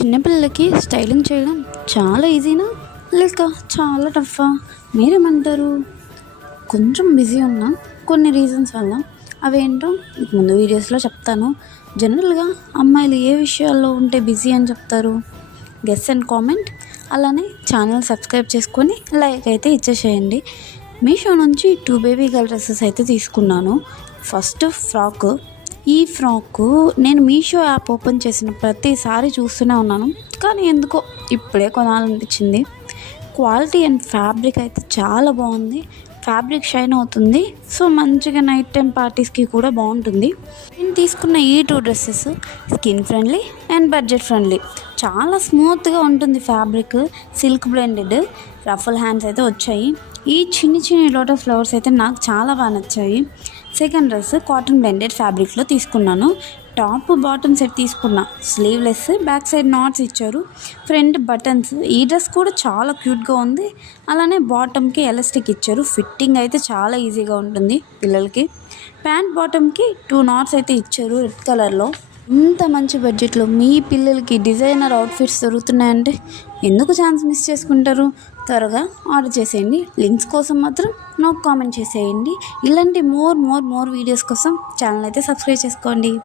చిన్నపిల్లలకి స్టైలింగ్ చేయడం చాలా ఈజీనా లేక చాలా టఫా? మీరేమంటారు? కొంచెం బిజీ ఉన్నా కొన్ని రీజన్స్ వల్ల, అవేంటో మీకు ముందు వీడియోస్లో చెప్తాను. జనరల్గా అమ్మాయిలు ఏ విషయాల్లో ఉంటే బిజీ అని చెప్తారు? Guess and comment. అలానే ఛానల్ సబ్స్క్రైబ్ చేసుకొని లైక్ అయితే ఇచ్చేసేయండి. మీషో నుంచి 2 బేబీ గర్ల్ డ్రెస్సెస్ అయితే తీసుకున్నాను. First frock. ఈ ఫ్రాకు నేను మీషో యాప్ ఓపెన్ చేసిన ప్రతిసారి చూస్తూనే ఉన్నాను, కానీ ఎందుకో ఇప్పుడే కొనాలనిపించింది. క్వాలిటీ అండ్ ఫ్యాబ్రిక్ అయితే చాలా బాగుంది. ఫ్యాబ్రిక్ షైన్ అవుతుంది, సో మంచిగా నైట్ టైం పార్టీస్కి కూడా బాగుంటుంది. నేను తీసుకున్న ఈ 2 dresses skin friendly and budget friendly. చాలా స్మూత్గా ఉంటుంది fabric, silk blended. Ruffle hands అయితే వచ్చాయి. ఈ చిన్ని లోటస్ ఫ్లవర్స్ అయితే నాకు చాలా బాగా నచ్చాయి. సెకండ్ డ్రెస్ కాటన్ బ్లెండెడ్ ఫ్యాబ్రిక్లో తీసుకున్నాను. టాప్ బాటమ్ సెట్ తీసుకున్నా. స్లీవ్లెస్, బ్యాక్ సైడ్ నాట్స్ ఇచ్చారు, ఫ్రంట్ బటన్స్. ఈ డ్రెస్ కూడా చాలా క్యూట్గా ఉంది. అలానే బాటమ్కి ఎలాస్టిక్ ఇచ్చారు. ఫిట్టింగ్ అయితే చాలా ఈజీగా ఉంటుంది పిల్లలకి. ప్యాంట్ బాటమ్కి 2 నాట్స్ అయితే ఇచ్చారు రెడ్ కలర్లో. ఇంత మంచి బడ్జెట్లో మీ పిల్లలకి డిజైనర్ అవుట్ఫిట్స్ దొరుకుతున్నాయంటే ఎందుకు ఛాన్స్ మిస్ చేసుకుంటారు? త్వరగా ఆర్డర్ చేసేయండి. లింక్స్ కోసం మాత్రం నాకు కామెంట్ చేసేయండి. ఇలాంటి మోర్ వీడియోస్ కోసం ఛానల్ అయితే సబ్స్క్రైబ్ చేసుకోండి.